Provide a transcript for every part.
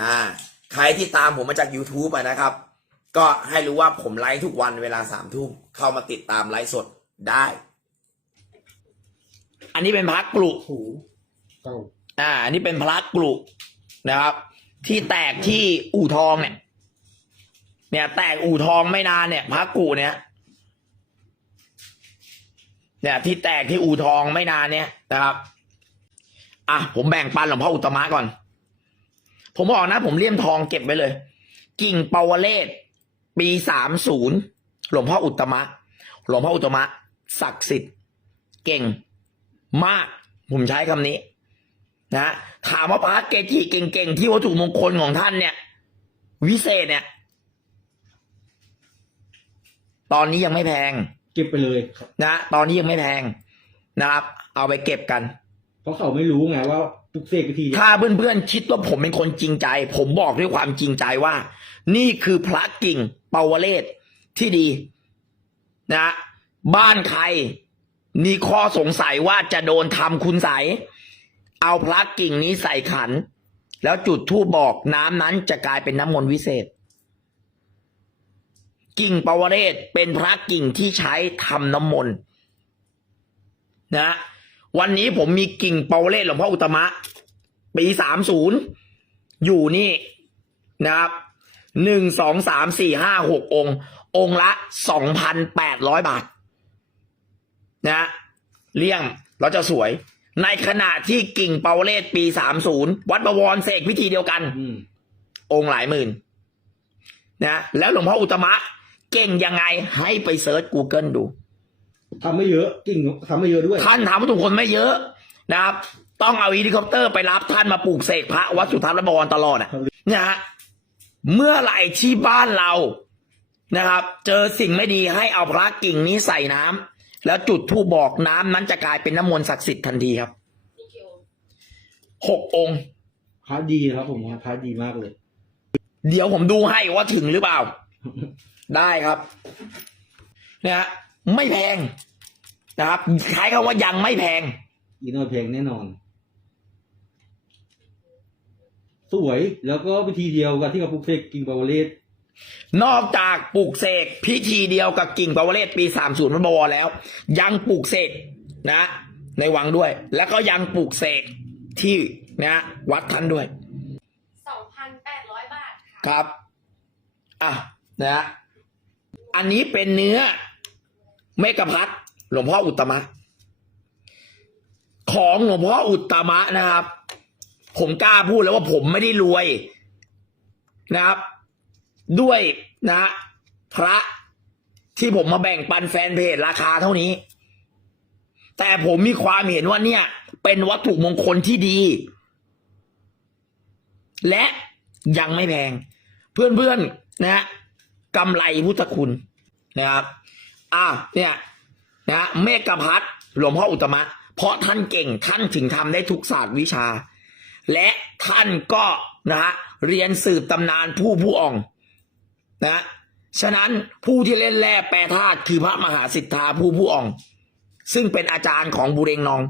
อ่าใครที่ตามผมมาจาก YouTube อะนะครับ ก็ให้รู้ว่าผมไลฟ์ทุกวันเวลาสามทุ่มเข้ามาติดตามไลฟ์สดได้ อันนี้เป็นพระกลุหูเก้าอ่า อันนี้เป็นพระกลุนะครับ ที่แตกที่อู่ทองเนี่ย เนี่ย แตกอู่ทองไม่นานเนี่ยพระกลุเนี่ยเนี่ยที่แตกที่อู่ทองไม่นานเนี่ยนะครับ อะผมแบ่งปันหลวงพ่ออุตตมะก่อน ผมบอกนะ ผมเลี่ยมทองเก็บไว้เลย กิ่งปาวเลศปีสามศูนย์หลวงพ่ออุตตมะ หลวงพ่ออุตตมะ ศักดิ์สิทธิ์ เก่งมาก ผมใช้คำนี้ นะถามว่าพระเกจิเก่งๆ ที่วัตถุมงคลของท่านเนี่ย วิเศษเนี่ย ตอนนี้ยังไม่แพง เก็บไปเลยครับ นะ ตอนนี้ยังไม่แพงนะครับ เอาไปเก็บกัน เพราะเขาไม่รู้ไงว่า ปลุกเสกวิธีถ้าเพื่อนๆคิดว่าผมเป็นคนจริงใจ ผมบอกด้วยความจริงใจว่า นี่คือพระกิ่งเปาวเลศที่ดีนะบ้านใครมีข้อสงสัยว่าจะโดนทำคุณใสเอาพระกิ่งนี้ใส่ขัน แล้วจุดธูปบอกน้ำนั้นจะกลายเป็นน้ำมนต์วิเศษ กิ่งปวเรศเป็นพระกิ่งที่ใช้ทำน้ำมนต์นะ วันนี้ผมมีกิ่งปาวเรศหลวงพ่ออุตตมะ ปีสามศูนย์อยู่นี่นะครับหนึ่งสองสามสี่ห้าหกองค์ องค์ละสองพันแปดร้อยบาทนะเลี่ยมเราจะสวย ในขณะที่กิ่งเปาเลศปีสามศูนย์วัดบวรเสกพิธีเดียวกันอืมองค์หลายหมื่นนะแล้วหลวงพ่ออุตตมะ เก่งยังไงให้ไปเซิร์ช Google ดู ทำไม่เยอะกิ่งทำไม่เยอะด้วย ท่านทำให้ทุกคนไม่เยอะนะครับ ต้องเอาเฮลิคอปเตอร์ไปรับท่านมาปลูกเสกพระวัดสุทัศน์และบวรตลอดอะนะฮะเมื่อไหร่ที่บ้านเรานะครับ เจอสิ่งไม่ดีให้เอาพระกิ่งนี้ใส่น้ำแล้วจุดธูปบอกน้ำนั้นจะกลายเป็นน้ำมนต์ศักดิ์สิทธิ์ทันทีครับหกองค์พระดีนะครับ ผมว่าพระดีมากเลย เดี๋ยวผมดูให้ว่าถึงหรือเปล่า ได้ครับนะฮะ ไม่แพงนะครับใช้คำว่ายังไม่แพง อีโนเพลงแน่นอน สวยแล้วก็วิธีเดียวกับที่เขาปลุกเสกกิ่งปาวเลศนอกจากปลูกเสกพิธีเดียวกับกิ่งปาวเรศปี 30มันบวรแล้ว ยังปลูกเสกนะ ในวังด้วย แล้วก็ยังปลูกเสกที่นะวัดท่านด้วย 2,800 บาทค่ะ ครับ อะนะ อันนี้เป็นเนื้อ เมกะพัดหลวงพ่ออุตมะ ของหลวงพ่ออุตมะนะครับ ผมกล้าพูดแล้วว่าผมไม่ได้รวยนะครับ ด้วยนะ พระที่ผมมาแบ่งปันแฟนเพจราคาเท่านี้ แต่ผมมีความเห็นว่าเนี่ย เป็นวัตถุมงคลที่ดี และยังไม่แพง เพื่อนๆนะกำไรพุทธคุณนะครับ อะเนี่ยนะเมกะพัดหลวงพ่ออุตมะ เพราะท่านเก่งท่านถึงทำได้ทุกศาสตร์วิชา และท่านก็นะฮะเรียนสืบตำนานผู้ผู้อ่องนะฉะนั้นผู้ที่เล่นแร่แปรธาตุคือพระมหาสิทธาผู้ผู้อ่อง ซึ่งเป็นอาจารย์ของบุเรงนอง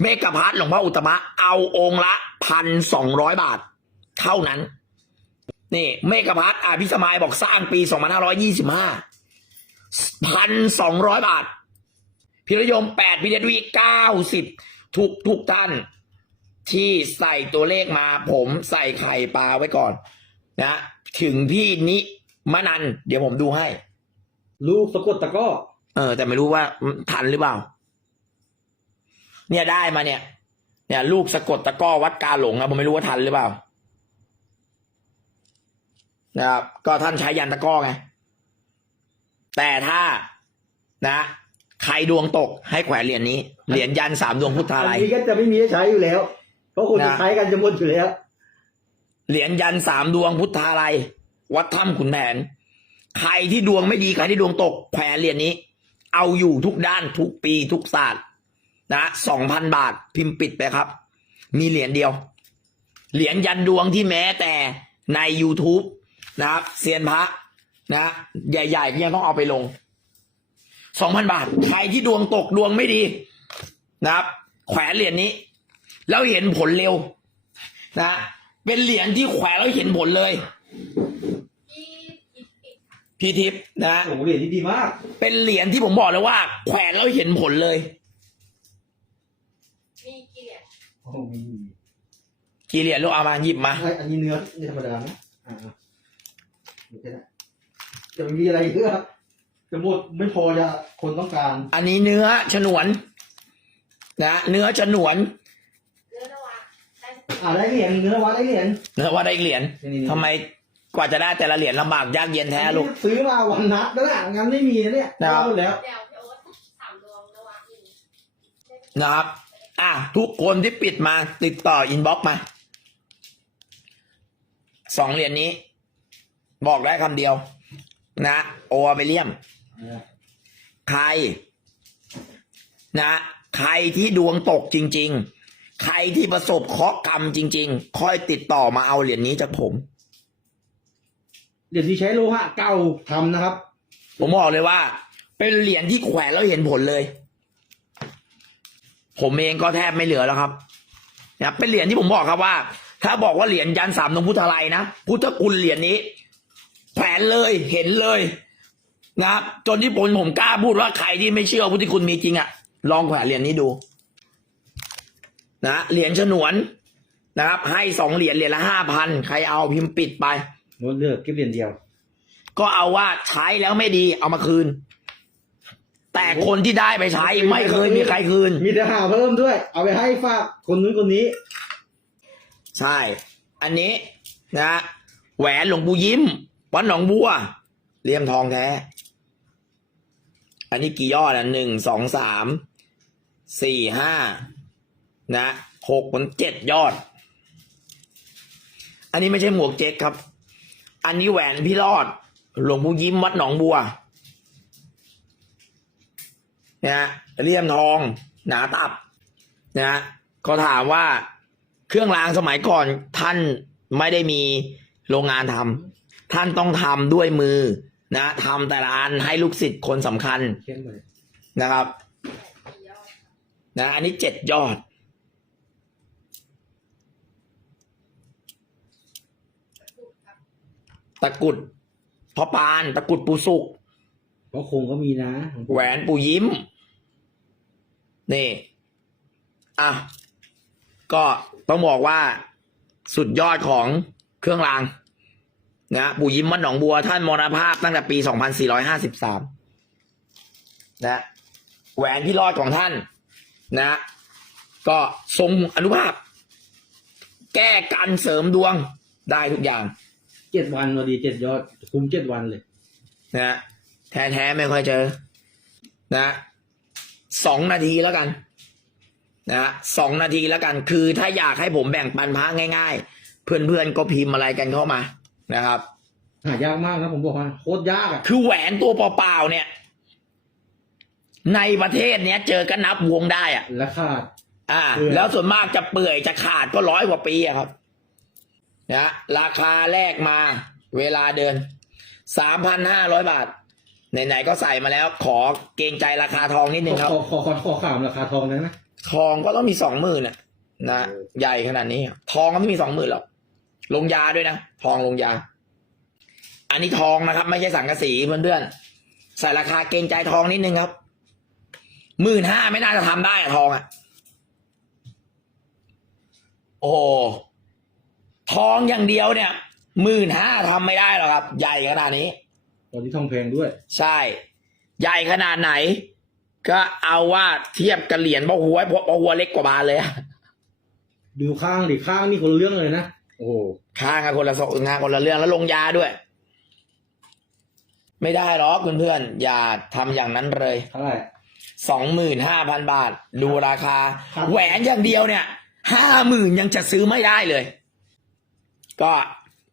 เมกะพัดหลวงพ่ออุตมะ เอาองค์ละพันสองร้อยบาท เท่านั้น นี่เมกะพัดอาพิสมัยบอกสร้างปีสองพันห้าร้อยยี่สิบห้า พันสองร้อยบาท พิรยมแปดพิเดวีเก้าสิบทุกทุกท่าน ที่ใส่ตัวเลขมา ผมใส่ไข่ปลาไว้ก่อน นะ ถึงพี่นิมนัน เดี๋ยวผมดูให้ ลูกสะกดตะกร้อเออ แต่ไม่รู้ว่าทันหรือเปล่า เนี่ยได้มาเนี่ย เนี่ยลูกสะกดตะกร้อวัดกาหลงนะผมไม่รู้ว่าทันหรือเปล่านะครับก็ท่านใช้ยันตะกร้อไง แต่ถ้านะ ใครดวงตกให้แขวนเหรียญนี้ เหรียญยันสามดวงพุทธาอันลัยนี้ก็จะไม่มีให้ใช้อยู่แล้ว เพราะคนจะนะใช้กันจะหมดอยู่แล้ว เหรียญยันสามดวงพุทธาลัยวัดถ้ำขุนแผน ใครที่ดวงไม่ดีใครที่ดวงตกแขวนเหรียญนี้ เอาอยู่ทุกด้านทุกปีทุกศาสตร์นะสองพันบาทพิมพ์ปิดไปครับ มีเหรียญเดียว เหรียญยันดวงที่แม้แต่ใน YouTube นะครับเซียนพระ นะใหญ่ๆก็ยังต้องเอาไปลงสองพันบาท ใครที่ดวงตกดวงไม่ดีนะครับ แขวนเหรียญนี้ แล้วเห็นผลเร็ว นะ เป็นเหรียญที่แขวนแล้วเห็นผลเลยที่อิดอิดค่ะพี่ทิพย์นะโอ้โหเหรียญที่ดีมาก เป็นเหรียญที่ผมบอกเลยว่า แขวนแล้วเห็นผลเลยมีกี่เหรียญโอ้โหมีกี่เหรียญลูกเอามาหยิบมาไอ้อันนี้เนื้อนี่ธรรมดานะอ่าๆดูแค่นั้น จะมีอะไรเยอะจะหมดไม่พอจะคนต้องการ อันนี้เนื้อฉนวน นะเนื้อฉนวนเนื้อนวะได้สักอ่าได้เหรียญเนื้อวัดได้เหรียญ เนื้อว่าได้เหรียญนี่ๆ ทำไมกว่าจะได้แต่ละเหรียญลำบากยากเย็นแท้ลูก ซื้อมาวันนัดแล้วนะงั้นไม่มีนะเนี่ยนะครับ เอาหมดแล้ว เดี๋ยวพี่โอ๊ตสามดวงนวะมีนะครับ อะ ทุกคนที่ปิดมา ติดต่ออินบ็อกมาสองเหรียญนี้ บอกได้คำเดียว นะโอเบเลียม ใคร นะ ใครที่ดวงตกจริง ๆ ใครที่ประสบเคราะห์กรรมจริง ๆ ค่อยติดต่อมาเอาเหรียญนี้จากผม เหรียญที่ใช้โลหะเก่าทำนะครับ ผมบอกเลยว่า เป็นเหรียญที่แขวนแล้วเห็นผลเลย ผมเองก็แทบไม่เหลือแล้วครับนะเป็นเหรียญที่ผมบอกครับว่า ถ้าบอกว่าเหรียญยันสามตรงพุทธาลัยนะพุทธคุณเหรียญนี้ แขวนเลยเห็นเลยนะครับจนที่ผมผมกล้าพูดว่าใครที่ไม่เชื่อพุทธคุณมีจริงอะลองแขวนเหรียญนี้ดู นะเหรียญฉนวนนะครับ ให้สองเหรียญเหรียญละห้าพันใครเอาพิมพ์ปิดไปงดเลือกเก็บเหรียญเดียว ก็เอาว่าใช้แล้วไม่ดีเอามาคืน แต่คนที่ได้ไปใช้ไม่เคยมีใครคืน มีแต่หาเพิ่มด้วย เอาไปให้ฝากคนนู้นคนนี้ ใช่ อันนี้นะแหวนหลวงปู่ยิ้ม วัดหนองบัวเลี่ยมทองแท้ อันนี้กี่ยอดอะหนึ่งสองสามสี่ห้านะหกมันเจ็ดยอด อันนี้ไม่ใช่หมวกเจ๊กครับ อันนี้แหวนพี่รอด หลวงปู่ยิ้มวัดหนองบัวนะฮะเลี่ยมทอง หนาตับนะฮะก็ถามว่าเครื่องรางสมัยก่อนท่านไม่ได้มีโรงงานทำ ท่านต้องทำด้วยมือนะทำแต่ละอันให้ลูกศิษย์คนสำคัญเข้มเลยนะครับกี่ยอดนะ อันนี้เจ็ดยอดถูกครับตะกรุดพ่อปานตะกรุดปูสุกเพราะคงก็มีนะ แหวนปูยิ้ม นี่ อะ ก็ต้องบอกว่าสุดยอดของเครื่องราง นะปู่ยิ้มวัดหนองบัวท่านมรณภาพตั้งแต่ปี 2453 นะ แหวนพี่รอดของท่านนะ ก็ทรงอนุภาพ แก้กันเสริมดวงได้ทุกอย่างเจ็ดวันพอดีเจ็ดยอดคุ้มเจ็ดวันเลยนะแท้แท้ๆไม่ค่อยเจอ นะสองนาทีแล้วกัน นะสองนาทีแล้วกัน คือถ้าอยากให้ผมแบ่งปันพระง่าย ๆ เพื่อนๆก็พิมพ์อะไรกันเข้ามา นะครับ หายากมากนะผมบอกว่าโคตรยากอะคือแหวนตัวเปล่าๆเนี่ย ในประเทศเนี้ย เจอก็นับวงได้อะและขาดอ่าเออแล้วส่วนมากจะเปื่อยจะขาดก็ร้อยกว่าปีอะครับนะราคาแรกมา เวลาเดินสามพันห้าร้อยบาท ไหนๆก็ใส่มาแล้ว ขอเกรงใจราคาทองนิดนึงครับ ขอขอขอขอขามราคาทองได้ไหมทองก็ต้องมีสองหมื่นนะนะ เออ ใหญ่ขนาดนี้ทองก็ไม่มีสองหมื่นหรอก ลงยาด้วยนะ ทองลงยา อันนี้ทองนะครับ ไม่ใช่สังกะสีเพื่อนๆใส่ราคาเกรงใจทองนิดนึงครับหมื่นห้าไม่น่าจะทำได้อะทองอะโอ้โหทองอย่างเดียวเนี่ยหมื่นห้าทำไม่ได้หรอกครับ ใหญ่ขนาดนี้ ตอนนี้ทองแพงด้วย ใช่ ใหญ่ขนาดไหน ก็เอาว่าเทียบกับเหรียญพ่อหัวเพราะพ่อหัวเล็กกว่าบานเลยอะดูข้างดิข้างนี่คนละเรื่องเลยนะ โอ้โหข้างกันคนละสองงานคนละเรื่องแล้วลงยาด้วย ไม่ได้หรอกเพื่อนๆอย่าทำอย่างนั้นเลย เท่าไหร่ สองหมื่นห้าพันบาท ดูราคา ครับ แหวนอย่างเดียวเนี่ยห้าหมื่นยังจะซื้อไม่ได้เลย ก็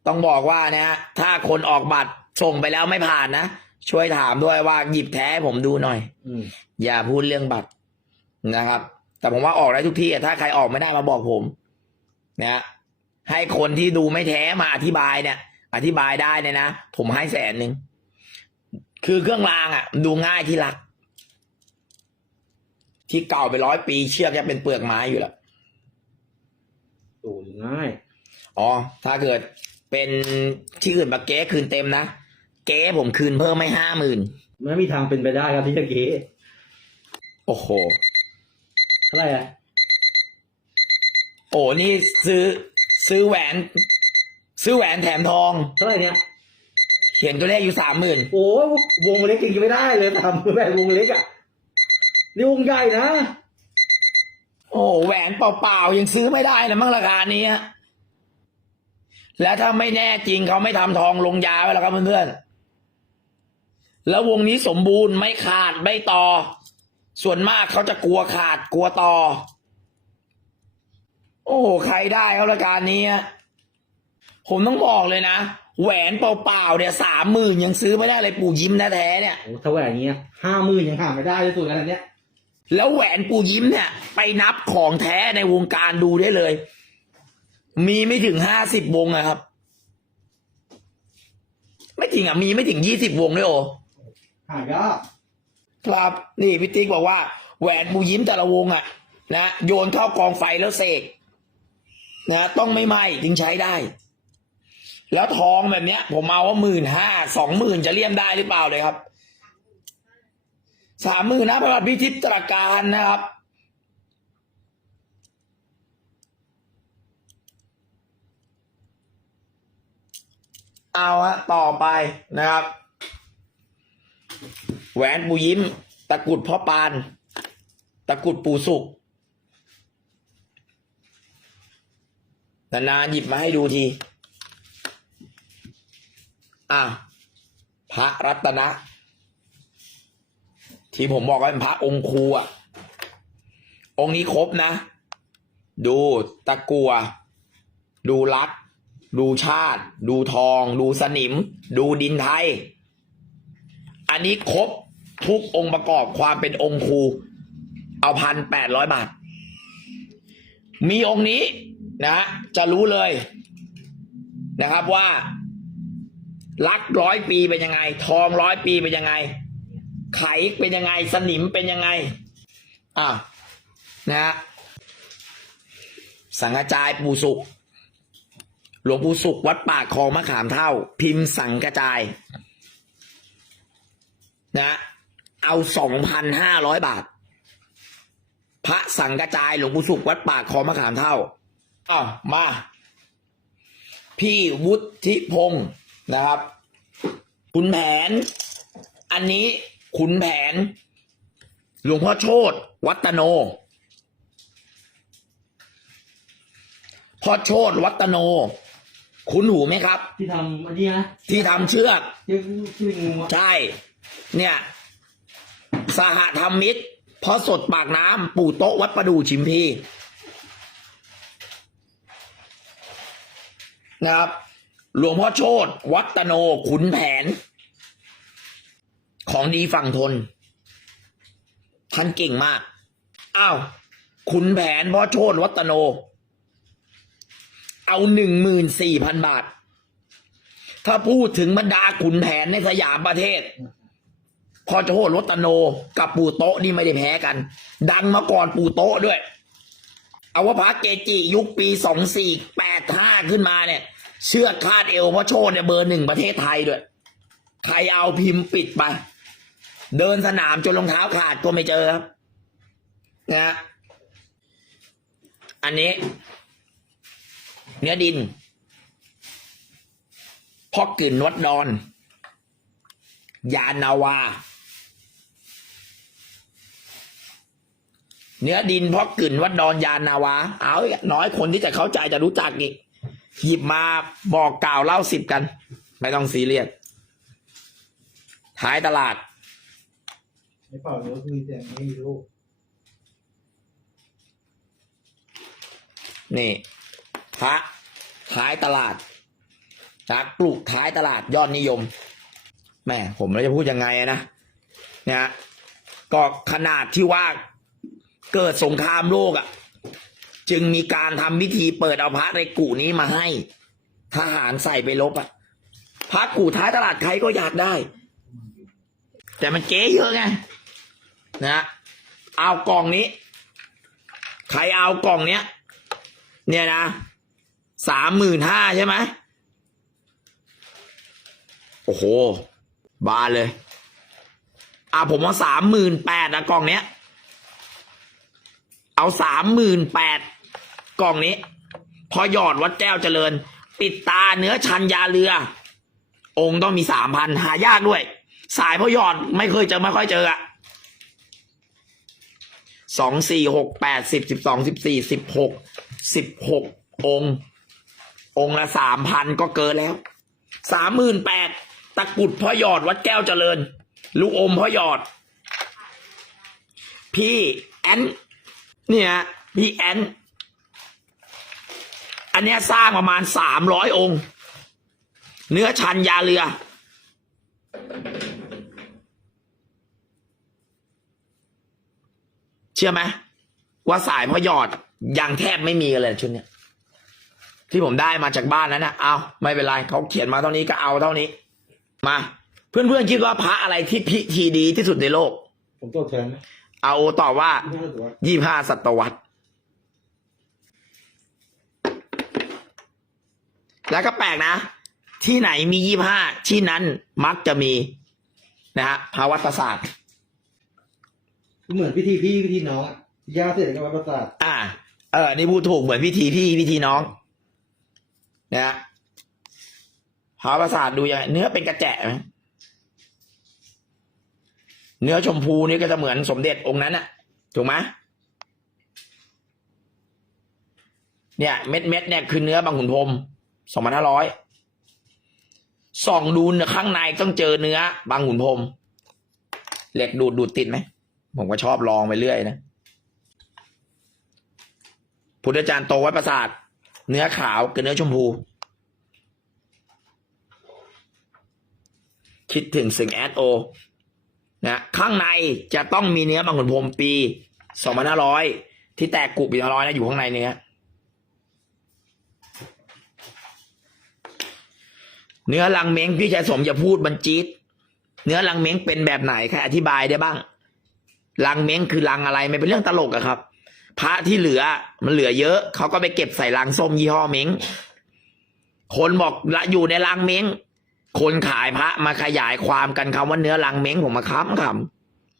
ต้องบอกว่านะฮะถ้าคนออกบัตรส่งไปแล้วไม่ผ่านนะ ช่วยถามด้วยว่าหยิบแท้ให้ผมดูหน่อย อืมอย่าพูดเรื่องบัตรนะครับ แต่ผมว่าออกได้ทุกที่อะถ้าใครออกไม่ได้มาบอกผม นะ ให้คนที่ดูไม่แท้มาอธิบายเนี่ย อธิบายได้เนี่ยนะผมให้แสนหนึ่งคือเครื่องรางอะ ดูง่ายที่รัก ที่เก่าไปร้อยปีเชือกจะเป็นเปลือกไม้อยู่แล้วโอ้ง่ายอ๋อถ้าเกิดเป็นที่อื่นมาเก๊คืนเต็มนะเก๊ผมคืนเพิ่มไม่ห้าหมื่นไม่มีทางเป็นไปได้ครับที่จะเก๋โอ้โหเท่าไหร่อะโอ้นี่ซื้อ ซื้อแหวน ซื้อแหวนแถมทอง เท่าไหร่เนี่ย เขียนตัวเลขอยู่สามหมื่นโอ้วงเล็กยังไม่ได้เลยทำแบบวงเล็กอะนี่วงใหญ่นะโอ้แหวนเปล่าๆยังซื้อไม่ได้นะมั้งราคานี้ฮะแล้วถ้าไม่แน่จริงเขาไม่ทำทองลงยาไว้แล้วครับเพื่อนๆแล้ววงนี้สมบูรณ์ไม่ขาดไม่ต่อ ส่วนมากเขาจะกลัวขาดกลัวต่อ โอ้โหใครได้เขารายการนี้ฮะผมต้องบอกเลยนะ แหวนเปล่าๆเนี่ยสามหมื่นยังซื้อไม่ได้เลยปู่ยิ้มแท้ๆเนี่ยโอ้ถ้าแหวนอย่างเงี้ยห้าหมื่นยังหาไม่ได้เลยตัวกันอันเนี้ยแล้วแหวนปู่ยิ้มเนี่ย ไปนับของแท้ในวงการดูได้เลย มีไม่ถึงห้าสิบวงนะครับ ไม่จริงอะมีไม่ถึงยี่สิบวงด้วยโอหายากครับนี่พี่ติ๊กบอกว่าแหวนปู่ยิ้มแต่ละวงอะ นะโยนเข้ากองไฟแล้วเสก นะต้องไม่ไหม้ถึงใช้ได้ แล้วทองแบบเนี้ย ผมเอาว่าหมื่นห้าสองหมื่นจะเลี่ยมได้หรือเปล่าเลยครับสามหมื่นนะประวัติพิทิพย์ตรการนะครับเอาฮะต่อไปนะครับ แหวนปูยิ้ม ตะกรุดพ่อปาน ตะกรุดปูสุก นานๆหยิบมาให้ดูที อะ พระรัตนะ ที่ผมบอกว่าเป็นพระองค์ครูอะ องค์นี้ครบนะ ดูตะกัว ดูลัก ดูชาติ ดูทอง ดูสนิม ดูดินไทย อันนี้ครบทุกองค์ประกอบความเป็นองค์ครู เอาพันแปดร้อยบาท มีองค์นี้ นะ จะรู้เลยนะครับว่าลักร้อยปีเป็นยังไง ทองร้อยปีเป็นยังไง ไขเป็นยังไง สนิมเป็นยังไง อะนะฮะสังฆจายปูสุกหลวงปู่สุขวัดป่าคลองมะขามเท่า พิมพ์สังกระจาย นะ เอาสองพันห้าร้อยบาท พระสังกระจายหลวงปู่สุขวัดป่าคลองมะขามเท่า อ้าวมา พี่วุฒิพงศ์นะครับขุนแผน อันนี้ขุนแผน หลวงพ่อโชตวัตโน พ่อโชตวัตโน คุ้นหูไหมครับ ที่ทำอันนี้นะที่ทำเชือก ที่ชื่องูอะใช่ เนี่ย สหธรรมมิตรพอสดปากน้ำปู่โต๊ะวัดประดูชิมพี นะครับ หลวงพ่อโชตวัตโนขุนแผน ของดีฝั่งทน ท่านเก่งมาก อ้าว ขุนแผนพ่อโชตวัตโน เอาหนึ่งหมื่นสี่พันบาท ถ้าพูดถึงบรรดาขุนแผนในสยามประเทศพอโจโหรตโนกับปู่โตะนี่ไม่ได้แพ้กัน ดังมาก่อนปู่โตะด้วย เอาว่าพระเกจิยุคปีสองสี่แปดห้าขึ้นมาเนี่ย เชือกคาดเอวเพราะโชดเนี่ยเบอร์หนึ่งประเทศไทยด้วย ใครเอาพิมพ์ปิดไป เดินสนามจนรองเท้าขาดก็ไม่เจอครับนะฮะอันนี้ เนื้อดินพ่อกลิ่นวัดดอน ยานาวา เนื้อดินเพราะกลิ่นวัดดอนยานนาวา เอาอีกน้อยคนที่จะเข้าใจจะรู้จักอีกหยิบมาบอกกล่าวเล่าสิบกัน ไม่ต้องซีเรียสท้ายตลาดไม่เปล่าเดี๋ยวมีแต่ไม่มีลูกนี่พระท้ายตลาดนะปลูกท้ายตลาดยอดนิยมแม่ผมไม่รู้จะพูดยังไงอะนะเนี่ยก็ขนาดที่ว่า เกิดสงครามโลกอะ่ะ จึงมีการทำพิธีเปิดเอาพระในกู่นี้มาให้ ทหารใส่ไปลบอะ่ะพระกู่ท้ายตลาดใครก็อยากได้ แต่มันเก๋เยอะไงนะเอากล่องนี้ ใครเอากล่องเนี้ย เนี่ยนะสามหมื่นห้าใช่ไหมโอ้โห บานเลย อะผมเอาสามหมื่นแปดนะกล่องเนี้ย เอาสามหมื่นแปดกล่องนี้ พอหยอดวัดแก้วเจริญ ปิดตาเนื้อชันยาเรือ องค์ต้องมีสามพันหายากด้วย สายพอหยอดไม่เคยเจอไม่ค่อยเจออะสองสี่หกแปดสิบสิบสองสิบสี่สิบหกสิบหกองค์ องค์ละสามพันก็เกินแล้วสามหมื่นแปดตะกุดพ่อหยอดวัดแก้วเจริญ ลูกอมพ่อหยอด พี่แอน เนี่ยพี่แอนอันเนี้ยสร้างประมาณสามร้อยองค์ เนื้อชันยาเรือ เชื่อไหมว่าสายพ่อยอดยังแทบไม่มีเลยชุดเนี้ยที่ผมได้มาจากบ้านนั้นนะเอาไม่เป็นไรเขาเขียนมาเท่านี้ก็เอาเท่านี้ มา เพื่อนๆคิดว่าพระอะไรที่พิธีดีที่สุดในโลก ผมตัวแทนนะ อาตอบว่าที่ห้าตัวยี่ห้าศตวรรษ แล้วก็แปลกนะ ที่ไหนมียี่ห้าที่นั้นมักจะมี นะฮะภาวัตศาสตร์เหมือนพิธีพี่พิธีน้องอะยาเสร็จก็วัดประสาทอ่า เออนี่พูดถูกเหมือนพิธีพี่พิธีน้อง นะฮะภาวัตศาสตร์ดูยังไงเนื้อเป็นกระแจะไหม เนื้อชมพูนี่ก็จะเหมือนสมเด็จองค์นั้นน่ะถูกไหมเนี่ยเม็ดเม็ดเนี่ยคือเนื้อบางขุนพรมสองพันห้าร้อยส่องดูข้างในต้องเจอเนื้อบางขุนพรมเหล็กดูดดูดติดไหมผมก็ชอบลองไปเรื่อยนะพุทธจารย์โตวัดประสาท เนื้อขาวกับเนื้อชมพู คิดถึงสิ่งแอดโอ นะข้างในจะต้องมีเนื้อบางขุนพรมปีสองพันห้าร้อยที่แตกกรุบปีร้อยนะอยู่ข้างในเนื้อเนื้อลังเม้งพี่ชายสมอย่าพูดบันจีดเนื้อลังเม้งเป็นแบบไหนใครอธิบายได้บ้าง ลังเม้งคือลังอะไรไม่เป็นเรื่องตลกอะครับ พระที่เหลือมันเหลือเยอะเขาก็ไปเก็บใส่ลังส้มยี่ห้อเม้งคนบอกละอยู่ในลังเม้ง คนขายพระมาขยายความกันคำว่าเนื้อลังเม้งผมมาค้ำค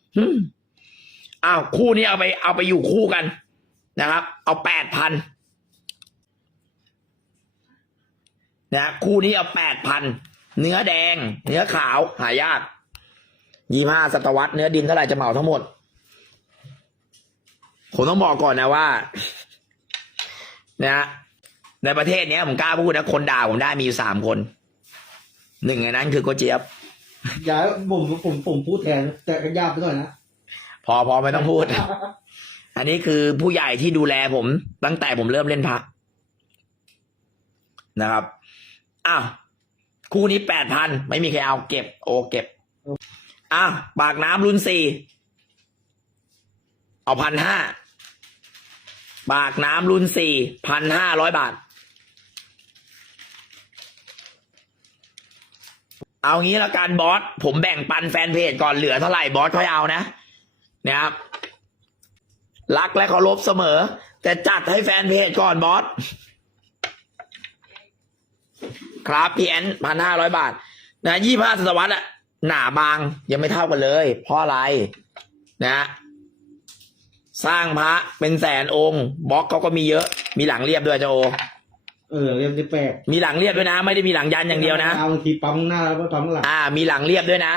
ำอ้าวคู่นี้เอาไป เอาไปอยู่คู่กันนะครับ เอาแปดพันนะคู่นี้เอาแปดพันเนื้อแดง เนื้อขาวหายากยี่ห้าศตวรรษเนื้อดินเท่าไหร่จะเหมาทั้งหมด ผมต้องบอกก่อนนะว่านะฮะในประเทศเนี้ยผมกล้าพูดนะ คนด่าผมได้มีอยู่สามคน หนึ่งในนั้นคือโกเจี๊ยบยาผมผมผมพูดแทนแต่ก็ยากไปหน่อยนะพอพอไม่ต้องพูด อันนี้คือผู้ใหญ่ที่ดูแลผม ตั้งแต่ผมเริ่มเล่นพระนะครับอ้าวคู่นี้แปดพันไม่มีใครเอาเก็บ โอเก็บอ้าวปากน้ำรุ่นสี่เอาพันห้าปากน้ำรุ่นสี่พันห้าร้อยบาท เอางี้ละกันบอส ผมแบ่งปันแฟนเพจก่อนเหลือเท่าไหร่บอสค่อยเอานะนะครับรักและเคารพเสมอ แต่จัดให้แฟนเพจก่อนบอส ครับพีแอนพันห้าร้อยบาท นะยี่ห้าศตวรรษอะหนาบางยังไม่เท่ากันเลย เพราะอะไรนะ สร้างพระเป็นแสนองค์บล็อกเขาก็มีเยอะ มีหลังเรียบด้วยเจ้าโอ เออเรียมที่แปลกมีหลังเรียบด้วยนะ ไม่ได้มีหลังยันอย่างเดียวนะบางทีปั๊มหน้าแล้วก็ปั๊มหลังอ่า มีหลังเรียบด้วยนะ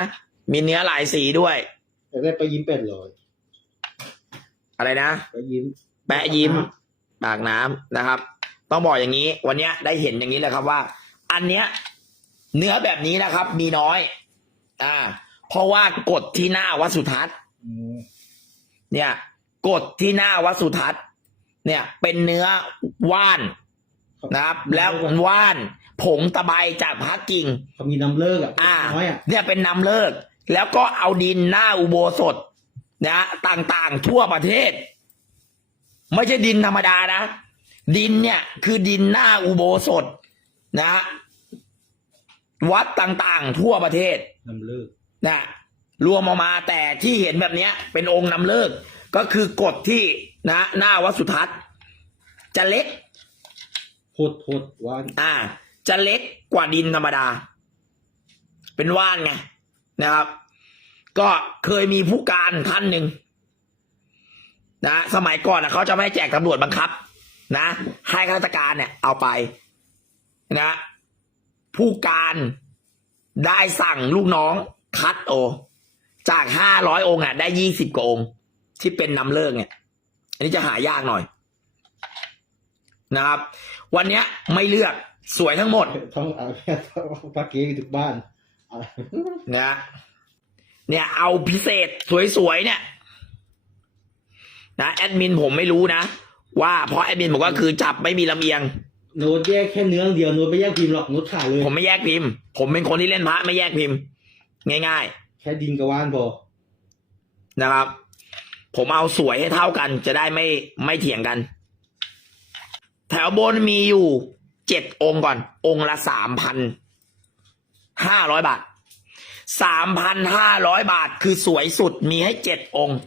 มีเนื้อหลายสีด้วยแต่ได้ไปยิ้มเป็ดเลยอะไรนะไปยิ้ม แปะยิ้ม ปากน้ำนะครับ ต้องบอกอย่างนี้ วันเนี้ยได้เห็นอย่างนี้เลยครับว่า อันเนี้ย เนื้อแบบนี้นะครับ มีน้อย อ่า เพราะว่ากดที่หน้าวัดสุทัศน์อืมเนี่ย กดที่หน้าวัดสุทัศน์เนี่ย เป็นเนื้อว่าน นะครับ แล้วว่านผงตะไบจากพระกิ่งเขามีน้ำเลิกอะอ่าน้อยอะเนี่ยเป็นนำเลิก แล้วก็เอาดินหน้าอุโบสถนะต่างๆทั่วประเทศ ไม่ใช่ดินธรรมดานะ ดินเนี่ย คือดินหน้าอุโบสถนะ วัดต่างๆ ทั่วประเทศน้ำเลิกนะรวมออกมาแต่ที่เห็นแบบเนี้ย เป็นองค์นำเลิก ก็คือกฎที่นะ หน้าวัดสุทัศน์จะเล็ก หดหดว่านอ่า จะเล็กกว่าดินธรรมดา เป็นว่านไงนะครับ ก็เคยมีผู้การท่านหนึ่งนะสมัยก่อนนะเขาจะไม่แจกตำรวจบังคับ นะให้ข้าราชการเนี่ย เอาไป นะ ผู้การได้สั่งลูกน้องคัดโอ จากห้าร้อยองค์อะ ได้ยี่สิบกว่าองค์ ที่เป็นนำเลิกเนี่ย อันนี้จะหายากหน่อยนะครับ วันเนี้ยไม่เลือกสวยทั้งหมดต้องเอาแค่ปาเก๋ถึงบ้านเอานะเนี่ยเอาพิเศษสวยๆเนี่ยนะแอดมินผมไม่รู้นะ ว่าเพราะแอดมินบอกว่าคือจับไม่มีลำเอียงโน้ตแยกแค่เนื้อเดียวโน้ตไม่แยกพิมพ์หรอกโน้ตขายเลย ผมไม่แยกพิมพ์ ผมเป็นคนที่เล่นพระไม่แยกพิมพ์ ง่ายแค่ดินกับว่านพอๆนะครับ ผมเอาสวยให้เท่ากัน จะได้ไม่ไม่เถียงกัน แถวบนมีอยู่เจ็ดองค์ก่อน องค์ละสามพันห้าร้อยบาทสามพันห้าร้อยบาทคือสวยสุดมีให้เจ็ดองค์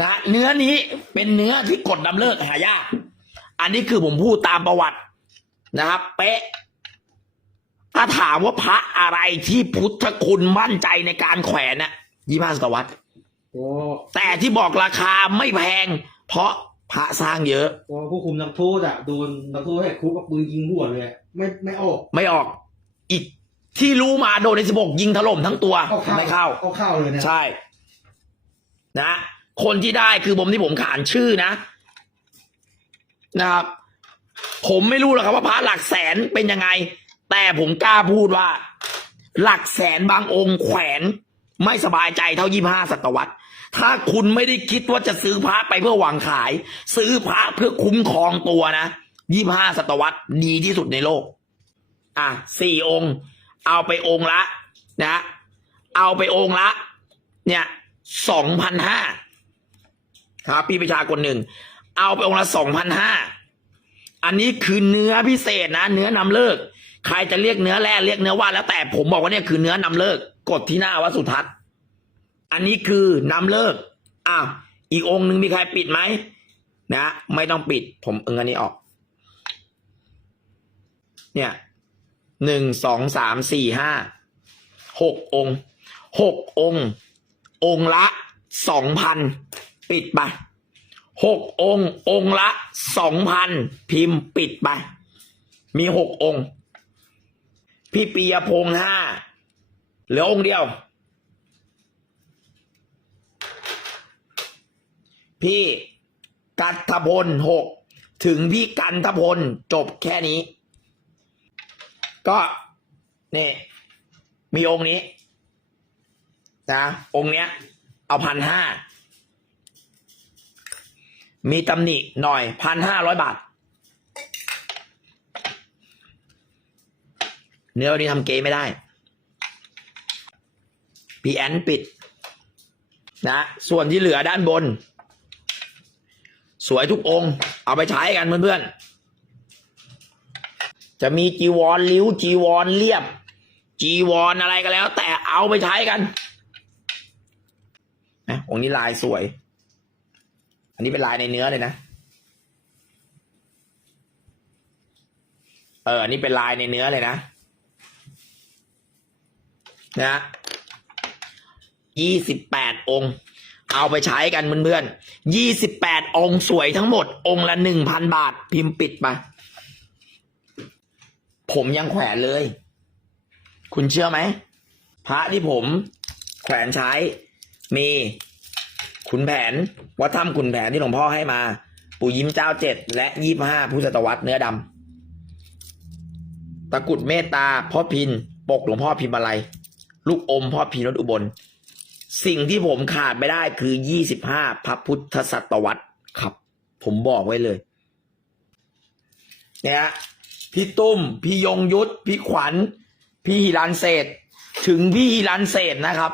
นะเนื้อนี้เป็นเนื้อที่กดดำเลิกหายาก อันนี้คือผมพูดตามประวัตินะครับ เป๊ะ ถ้าถามว่าพระอะไรที่พุทธคุณมั่นใจในการแขวนน่ะยี่ห้าศตวรรษก็แต่ที่บอกราคาไม่แพง เพราะ พระสร้างเยอะก็ผู้คุมนักโทษอะโดนนักโทษให้คุกกับปืนยิงหัวเลยอะไม่ไม่ออกไม่ออก อีกที่รู้มาโดนในสิบกยิงถล่มทั้งตัวเอาเข้าไม่เข้าเอาเข้าเลยเนี่ยใช่ นะ คนที่ได้คือผมที่ผมขานชื่อนะ นะครับ ผมไม่รู้หรอกครับว่าพระหลักแสนเป็นยังไง แต่ผมกล้าพูดว่า หลักแสนบางองค์แขวน ไม่สบายใจเท่ายี่ห้าศตวรรษ ถ้าคุณไม่ได้คิดว่าจะซื้อพระไปเพื่อหวังขาย ซื้อพระเพื่อคุ้มครองตัวนะยี่ห้าศตวรรษดีที่สุดในโลก อะสี่องค์ เอาไปองค์ละ นะ เอาไปองค์ละ เนี่ยสองพันห้าครับ พี่ประชาคนหนึ่ง เอาไปองค์ละสองพันห้าอันนี้คือเนื้อพิเศษนะ เนื้อนำเลิก ใครจะเรียกเนื้อแร่เรียกเนื้อว่าแล้วแต่ผมบอกว่าเนี่ยคือเนื้อนำเลิก กดที่หน้าวัดสุทัศน์ อันนี้คือนำเลิกอ้าวอีกองค์หนึ่งมีใครปิดไหมนะไม่ต้องปิด ผมเอิงอันนี้ออก เนี่ยหนึ่งสองสามสี่ห้าหกองหกององละสองพันปิดไปหกององละสองพันพิมพ์ปิดไปมีหกองพี่ปียพงษ์ห้าเหลือองเดียว พี่กัตพลหกถึงพี่กันทพลจบแค่นี้ ก็นี่มีองค์นี้นะองค์เนี้ย เอาพันห้ามีตำหนิหน่อยพันห้าร้อยบาท เนื้อวันนี้ทำเกไม่ได้ พีแอนปิด นะ ส่วนที่เหลือด้านบน สวยทุกองค์ เอาไปใช้กันเพื่อนๆ จะมีจีวรลิ้วจีวรเรียบ จีวรอะไรก็แล้ว แต่เอาไปใช้กันนะองค์นี้ลายสวย อันนี้เป็นลายในเนื้อเลยนะ เอออันนี้เป็นลายในเนื้อเลยนะ นะยี่สิบแปดองค์ เอาไปใช้กันเพื่อนๆยี่สิบแปดองค์สวยทั้งหมด องค์ละหนึ่งพันบาท พิมพ์ปิดไป ผมยังแขวนเลย คุณเชื่อไหม พระที่ผมแขวนใช้ มีขุนแผน วัดถ้ำขุนแผนที่หลวงพ่อให้มา ปู่ยิ้มเจ้าเจ็ดและยี่ห้าพุทธศตวรรษเนื้อดำตะกุดเมตตาพ่อพิน ปกหลวงพ่อพิมพ์อะไร ลูกอมพ่อพินรถอุบล สิ่งที่ผมขาดไม่ได้คือยี่สิบห้าพระพุทธศตวรรษครับ ผมบอกไว้เลยเนี่ยฮะพี่ตุ้ม พี่ยงยุทธ พี่ขวัญ พี่ฮิรันเศษ ถึงพี่ฮิรันเศษนะครับ